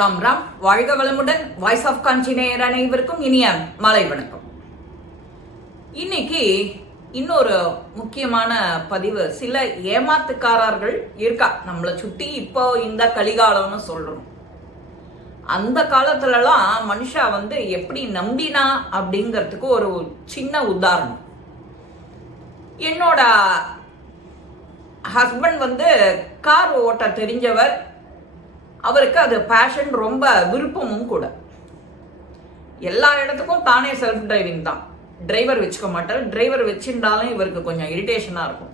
ராம் ராம். வாழ்க வளமுடன். Voice of காஞ்சி நேயர் அனைவருக்கும் இனிய மாலை வணக்கம். இன்னைக்கு இன்னொரு முக்கியமான பதிவு. சில ஏமாத்துக்காரர்கள் இருக்கா நம்மளை சுட்டி. இப்போ இந்த கலிகாலம்னு சொல்றோம். அந்த காலத்துலலாம் மனுஷா எப்படி நம்பினா அப்படிங்கிறதுக்கு ஒரு சின்ன உதாரணம். என்னோட ஹஸ்பண்ட் கார் ஓட்ட தெரிஞ்சவர். அவருக்கு அது பேஷன், ரொம்ப விருப்பமும் கூட. எல்லா இடத்துக்கும் தானே செல்ஃப் டிரைவிங் தான். டிரைவர் வச்சுக்க மாட்டார். டிரைவர் வச்சுட்டாலும் இவருக்கு கொஞ்சம் இரிட்டேஷனாக இருக்கும்.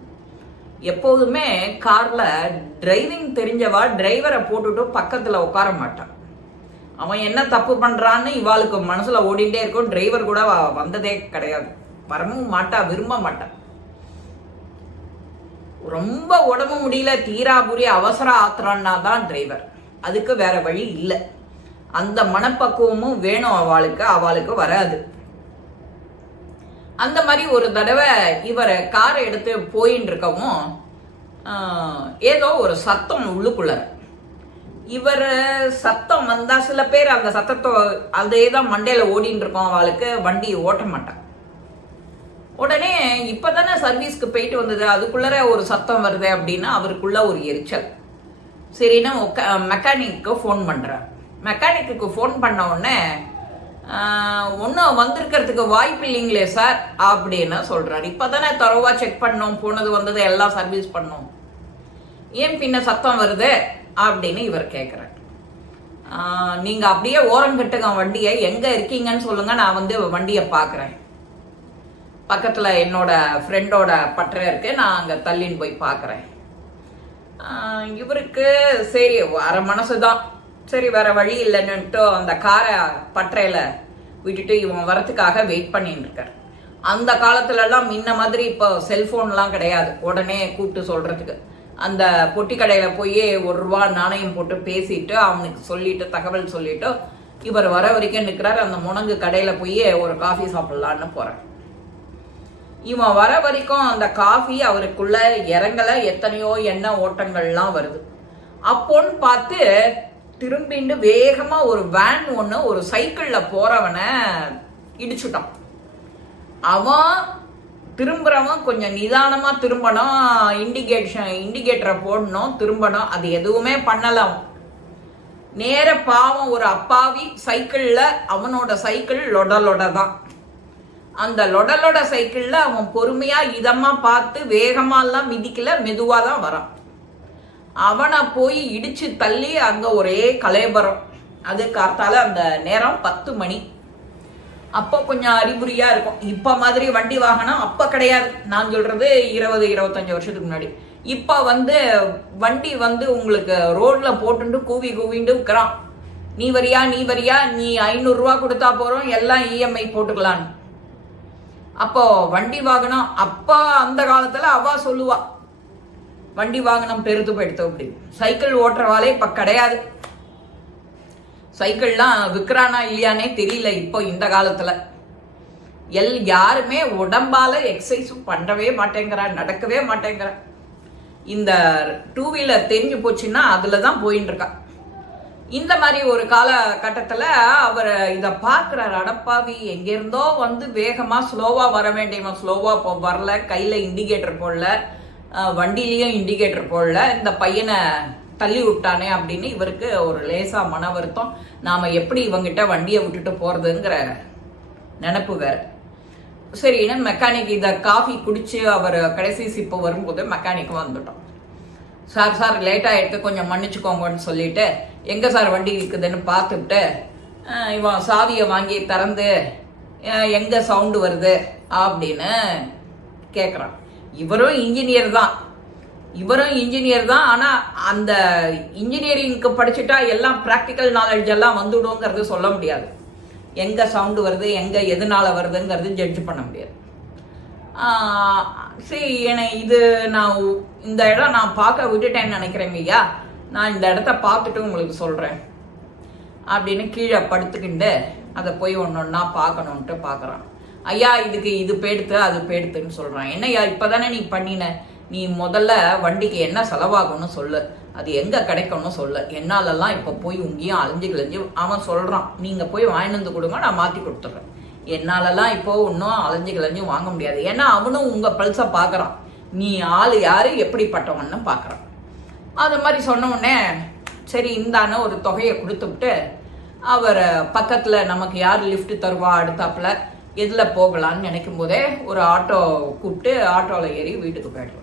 எப்போதுமே காரில் டிரைவிங் தெரிஞ்சவா டிரைவரை போட்டுட்டு பக்கத்தில் உட்கார மாட்டான். அவன் என்ன தப்பு பண்ணுறான்னு இவாளுக்கு மனசில் ஓடிட்டே இருக்கும். டிரைவர் கூட வந்ததே கிடையாது, வரவும் மாட்டா, விரும்ப மாட்டான். ரொம்ப உடம்பு முடியல, தீராபுரி அவசர ஆத்திரம்னா தான் டிரைவர். அதுக்கு வேற வழி இல்லை. அந்த மனப்பக்குவமும் வேணும் அவளுக்கு வராது. அந்த மாதிரி ஒரு தடவை இவரை காரை எடுத்து போயின்னு இருக்கவும் ஏதோ ஒரு சத்தம் உள்ளுக்குள்ள. இவர் சத்தம் வந்தா சில பேர் அந்த சத்தத்தை அதே தான் மண்டையில ஓடின்னு இருக்கோம். அவளுக்கு வண்டி ஓட்ட மாட்டான். உடனே இப்பதானே சர்வீஸ்க்கு போயிட்டு வந்தது, அதுக்குள்ளர ஒரு சத்தம் வருது அப்படின்னா அவருக்குள்ள ஒரு எரிச்சல். சரின்னா மெக்கானிக்கு ஃபோன் பண்ணுறேன். மெக்கானிக்கு ஃபோன் பண்ண உடனே ஒன்றும் வந்திருக்கிறதுக்கு வாய்ப்பு இல்லைங்களே சார் அப்படின்னு சொல்கிறார். இப்போ தானே தரவா செக் பண்ணோம், போனது வந்தது எல்லாம் சர்வீஸ் பண்ணோம், ஏன் பின்ன சத்தம் வருது அப்படின்னு இவர் கேட்குறார். நீங்கள் அப்படியே ஓரங்கட்டுங்க வண்டியை, எங்கே இருக்கீங்கன்னு சொல்லுங்கள், நான் வண்டியை பார்க்குறேன். பக்கத்தில் என்னோட ஃப்ரெண்டோட பட்டறை இருக்கு, நான் அங்கே தள்ளின்னு போய் பார்க்குறேன். இவருக்கு சரி வர மனசு தான், சரி வேற வழி இல்லைன்னுட்டு அந்த காரை பட்டறையில் விட்டுட்டு இவன் வரத்துக்காக வெயிட் பண்ணிட்டு இருக்கார். அந்த காலத்துலலாம் முன்ன மாதிரி இப்போ செல்ஃபோன்லாம் கிடையாது, உடனே கூப்பிட்டு சொல்கிறதுக்கு. அந்த பொட்டி கடையில் போய் ₹1 நாணயம் போட்டு பேசிட்டு அவனுக்கு சொல்லிட்டு தகவல் சொல்லிட்டு இவர் வர வரைக்கும் நிற்கிறார். அந்த முனங்கு கடையில் போய் ஒரு காஃபி சாப்பிட்லான்னு போகிறார். இவன் வர வரைக்கும் அந்த காஃபி அவருக்குள்ள இறங்கல. எத்தனையோ எண்ணெய் ஓட்டங்கள்லாம் வருது. அப்போன்னு பார்த்து திரும்பிண்டு வேகமா ஒரு வேன் ஒன்று ஒரு சைக்கிள்ல போறவனை இடிச்சுட்டான். அவன் திரும்புறவன் கொஞ்சம் நிதானமா திரும்பணும், இண்டிகேட்டரை போடணும், திரும்பணும். அது எதுவுமே பண்ணலாம். நேர பாவம் ஒரு அப்பாவி சைக்கிள்ல, அவனோட சைக்கிள் லொட தான். அந்த லொட சைக்கிள்ல அவன் பொறுமையா இதமா பார்த்து வேகமாலாம் மிதிக்கல, மெதுவா தான் வரான். அவனை போய் இடிச்சு தள்ளி அங்க ஒரே கலேபரம். அது காத்தால அந்த நேரம் 10 மணி. அப்போ கொஞ்சம் அறிகுறியா இருக்கும். இப்ப மாதிரி வண்டி வாகனம் அப்ப கிடையாது. நான் சொல்றது 20-25 வருஷத்துக்கு முன்னாடி. இப்ப வண்டி உங்களுக்கு ரோட்ல போட்டு கூவிண்டு இருக்கிறான். நீ வரியா, நீ ₹500 கொடுத்தா போறோம், எல்லாம் இஎம்ஐ போட்டுக்கலான்னு. அப்போ வண்டி வாகனம் அப்ப அந்த காலத்துல அவ சொல்லுவா, வண்டி வாகனம் பெருத்து போயிடுத்து அப்படி. சைக்கிள் ஓட்டுறவாளே இப்ப கிடையாது. சைக்கிள்லாம் விற்கிறானா இல்லையானே தெரியல இப்போ இந்த காலத்துல. யாருமே உடம்பால எக்ஸசைஸும் பண்ணவே மாட்டேங்கிறா, நடக்கவே மாட்டேங்கிறா. இந்த 2 வீலர் தெரிஞ்சு போச்சுன்னா அதுலதான் போயின்னு இருக்கா. இந்த மாதிரி ஒரு காலகட்டத்தில் அவர் இதை பார்க்குறாரு. அடப்பாவி, எங்கேருந்தோ வேகமாக ஸ்லோவாக வர வேண்டியவன் ஸ்லோவாக வரல, கையில் இண்டிகேட்டர் போடல, வண்டிலையும் இண்டிகேட்டர் போடல, இந்த பையனை தள்ளி விட்டானே அப்படின்னு இவருக்கு ஒரு லேசாக மன வருத்தம். நாம் எப்படி இவங்கிட்ட வண்டியை விட்டுட்டு போகிறதுங்கிற நினப்பு வேறு. சரின்னு மெக்கானிக் இதை காஃபி குடித்து அவர் கடைசி சிப்பு வரும்போது மெக்கானிக் வந்துட்டோம். சார் லேட்டாக எடுத்து கொஞ்சம் மன்னிச்சுக்கோங்கன்னு சொல்லிட்டு எங்கே சார் வண்டி இருக்குதுன்னு பார்த்துட்டு இவன் சாவியை வாங்கி திறந்து எங்கே சவுண்டு வருது அப்படின்னு கேட்குறான். இவரும் இன்ஜினியர் தான். ஆனால் அந்த இன்ஜினியரிங்க்கு படிச்சுட்டா எல்லாம் ப்ராக்டிக்கல் நாலேஜ் எல்லாம் வந்துடுங்கிறது சொல்ல முடியாது. எங்கே சவுண்டு வருது, எங்கே எதனால வருதுங்கிறது ஜட்ஜ் பண்ண முடியாது. சரி, இது நான் இந்த இடம் நான் பார்க்க விட்டுட்டேன்னு நினைக்கிறேங்க ஐயா, நான் இந்த இடத்த பார்த்துட்டு உங்களுக்கு சொல்கிறேன் அப்படின்னு கீழே படுத்துக்கிண்டு அதை போய் ஒன்றா பார்க்கணுன்ட்டு பார்க்குறான். ஐயா இதுக்கு இது பேடுத்து அது பேடுத்துன்னு சொல்கிறான். என்னய்யா இப்போ தானே நீ பண்ணின, நீ முதல்ல வண்டிக்கு என்ன செலவாகும்னு சொல்லு, அது எங்கே கிடைக்கும்னு சொல்லு, என்னாலெல்லாம் இப்போ போய் உங்கேயும் அலைஞ்சு கிழிஞ்சு அவன் சொல்கிறான், நீங்கள் போய் வாங்கிட்டு வந்து கொடுங்க, நான் மாற்றி கொடுத்துட்றேன். என்னாலெல்லாம் இப்போ இன்னும் அலைஞ்சு கிழிஞ்சும் வாங்க முடியாது. ஏன்னா அவனும் உங்கள் பல்ஸை பார்க்குறான், நீ ஆள் யார் எப்படிப்பட்டவன்னு பார்க்குறான். அது மாதிரி சொன்ன உடனே சரி இந்தான ஒரு தொகையை கொடுத்துவிட்டு அவர் பக்கத்தில் நமக்கு யார் லிஃப்ட் தருவா அடுத்தாப்புல எதில் போகலான்னு நினைக்கும் போதே ஒரு ஆட்டோ கூப்பிட்டு ஆட்டோவில் ஏறி வீட்டுக்கு போயிடுவோம்.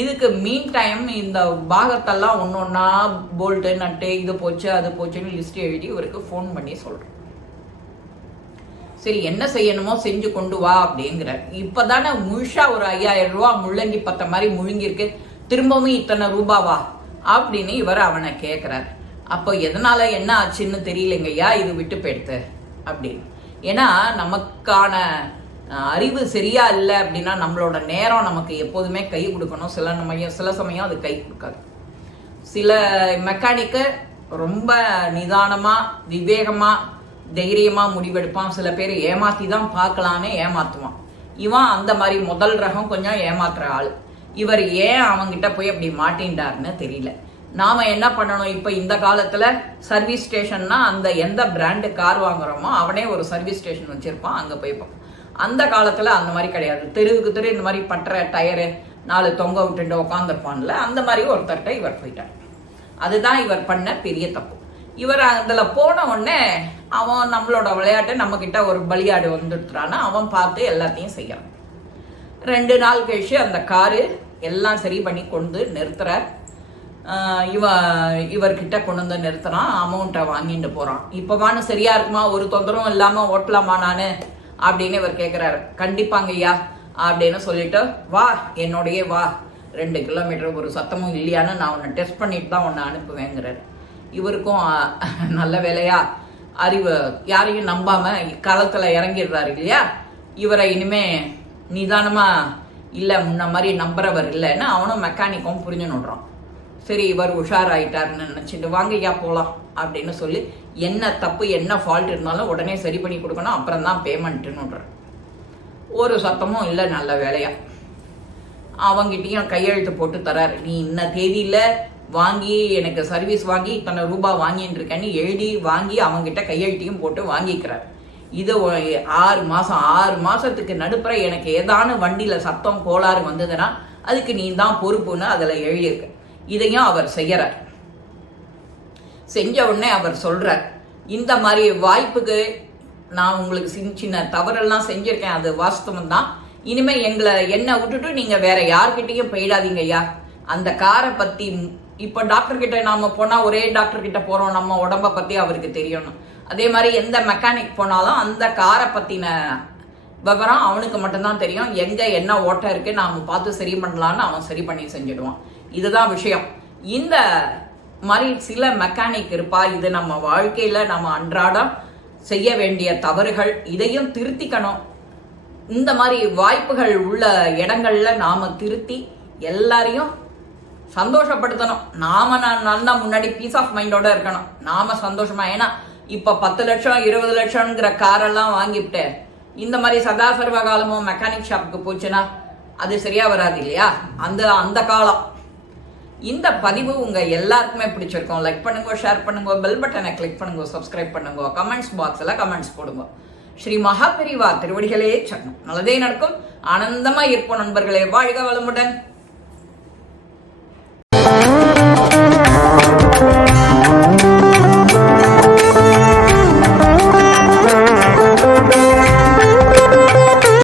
இதுக்கு மீன் டைம் இந்த பாகத்தெல்லாம் ஒன்று ஒன்றா போல்ட்டு நட்டு இது போச்சு அது போச்சுன்னு லிஸ்ட் எழுதி இவருக்கு ஃபோன் பண்ணி சொல்கிறேன். சரி என்ன செய்யணுமோ செஞ்சு கொண்டு வா அப்படிங்கிறார். இப்போ தானே முழுஷா ஒரு 5000 ரூபா முள்ளங்கி பத்த மாதிரி முழுங்கிருக்கு, திரும்பவும் இத்தனை ரூபாவா அப்படின்னு இவர் அவனை கேட்குறார். அப்போ எதனால என்ன ஆச்சுன்னு தெரியலைங்கய்யா, இது விட்டு போயிடுத்து அப்படின்னு. ஏன்னா நமக்கான அறிவு சரியா இல்லை அப்படின்னா நம்மளோட நேரம் நமக்கு எப்போதுமே கை கொடுக்கணும். சில சமயம் அது கை கொடுக்காது. சில மெக்கானிக்கு ரொம்ப நிதானமாக விவேகமாக தைரியமாக முடிவெடுப்பான். சில பேர் ஏமாற்றி தான் பார்க்கலான்னு ஏமாற்றுவான். இவன் அந்த மாதிரி முதல் ரகம் கொஞ்சம் ஏமாத்துற ஆள். இவர் ஏன் அவங்கிட்ட போய் அப்படி மாட்டின்டாருன்னு தெரியல. நாம் என்ன பண்ணணும், இப்போ இந்த காலத்தில் சர்வீஸ் ஸ்டேஷன்னா அந்த எந்த பிராண்டு கார் வாங்குறோமோ அவனே ஒரு சர்வீஸ் ஸ்டேஷன் வச்சுருப்பான், அங்கே போய்ப்போம். அந்த காலத்தில் அந்த மாதிரி கிடையாது. தெருவுக்கு தெரு இந்த மாதிரி பட்டற டயரு 4 தொங்க விட்டுட்டு உட்காந்துருப்பான்ல, அந்த மாதிரி ஒருத்தர்கிட்ட இவர் போயிட்டார். அதுதான் இவர் பண்ண பெரிய தப்பு. இவர் அதில் போன உடனே அவன் நம்மளோட விளையாட்டை நம்மக்கிட்ட ஒரு பலியாடு வந்துடுறான்னு அவன் பார்த்து எல்லாத்தையும் செய்யறான். 2 நாள் கழிச்சு அந்த காரு எல்லாம் சரி பண்ணி கொண்டு நிறுத்துறார். இவர்கிட்ட கொண்டு வந்து நிறுத்துறான், அமௌண்ட்டை வாங்கிட்டு போகிறான். இப்போவானு சரியா இருக்குமா, ஒரு தொந்தரவும் இல்லாமல் ஓட்டலாமா நான் அப்படின்னு இவர் கேட்குறாரு. கண்டிப்பாங்க ஐயா அப்படின்னு சொல்லிட்டு வா என்னோடையே வா, 2 கிலோமீட்டர் ஒரு சத்தமும் இல்லையான்னு நான் உன்னை டெஸ்ட் பண்ணிட்டு தான் உன்னை அனுப்புவேங்கிறார். இவருக்கும் நல்ல வேலையா அறிவு யாரையும் நம்பாம களத்தில் இறங்கிடுறாரு இல்லையா. இவரை இனிமே நிதானமாக இல்லை முன்ன மாதிரி நம்புறவர் இல்லைன்னு அவனும் மெக்கானிக்கும் புரிஞ்சுன்னுடுறான். சரி இவர் உஷாராயிட்டாருன்னு நினச்சிட்டு வாங்க ஐயா போகலாம் அப்படின்னு சொல்லி என்ன தப்பு என்ன ஃபால்ட் இருந்தாலும் உடனே சரி பண்ணி கொடுக்கணும், அப்புறம் தான் பேமெண்ட்டுன்னுடுறார். ஒரு சத்தமும் இல்லை. நல்ல வேலையா அவங்கிட்டையும் கையெழுத்து போட்டு தராரு. நீ இன்ன தேதியில் வாங்கி எனக்கு சர்வீஸ் வாங்கி இத்தனை ரூபா வாங்கின்னு இருக்கேன்னு எழுதி வாங்கி அவங்கிட்ட கையெழுத்தையும் போட்டு வாங்கிக்கிறார். இது 6 மாதம் 6 மாதத்துக்கு நடுப்புற எனக்கு ஏதான வண்டியில் சத்தம் கோளாறு வந்ததுன்னா அதுக்கு நீ தான் பொறுப்புன்னு அதில் எழுதியிருக்கு. இதையும் அவர் செய்யறார். செஞ்ச உடனே அவர் சொல்றார், இந்த மாதிரி வாய்ப்புக்கு நான் உங்களுக்கு சின்ன தவறெல்லாம் செஞ்சிருக்கேன், அது வாஸ்தவம் தான். இனிமே என்னை விட்டுட்டு நீங்க வேற யார்கிட்டையும் போயிடாதீங்க ஐயா. அந்த காரை பத்தி இப்போ டாக்டர் கிட்ட நாம போனா ஒரே டாக்டர் கிட்ட போறோம், நம்ம உடம்ப பத்தி அவருக்கு தெரியணும். அதே மாதிரி எந்த மெக்கானிக் போனாலும் அந்த காரை பத்தின விவரம் அவனுக்கு மட்டும்தான் தெரியும். எங்க என்ன ஓட்டம் இருக்கு நாம பார்த்து சரி பண்ணலான்னு அவன் சரி பண்ணி செஞ்சிடுவான். இதுதான் விஷயம். இந்த மாதிரி சில மெக்கானிக் இருப்பா. இது நம்ம வாழ்க்கையில நம்ம அன்றாடம் செய்ய வேண்டிய தவறுகள், இதையும் திருத்திக்கணும். இந்த மாதிரி வாய்ப்புகள் உள்ள இடங்கள்ல நாம திருத்தி எல்லாரையும் சந்தோஷப்படுத்தணும். நாம நல்லா முன்னாடி பீஸ் ஆஃப் மைண்டோட இருக்கணும், நாம சந்தோஷமா. ஏன்னா இப்ப 10 லட்சம் 20 லட்சம்ங்கிற காரெல்லாம் வாங்கிவிட்டு இந்த மாதிரி சதா சர்வ காலமும் மெக்கானிக் ஷாப்புக்கு போச்சுன்னா அது சரியா வராது இல்லையா. அந்த காலம். இந்த பதிவு உங்க எல்லாருக்குமே பிடிச்சிருக்கும். லைக் பண்ணுங்க, ஷேர் பண்ணுங்க, பெல் பட்டனை கிளிக் பண்ணுங்க, சப்ஸ்கிரைப் பண்ணுங்க, கமெண்ட்ஸ் பாக்ஸ்ல கமெண்ட்ஸ் போடுங்க. ஸ்ரீ மகாபெரிவா திருவடிகளே சரணம். நல்லதே நடக்கும். ஆனந்தமா இருப்போம் நண்பர்களே. வாழ்க வளமுடன்.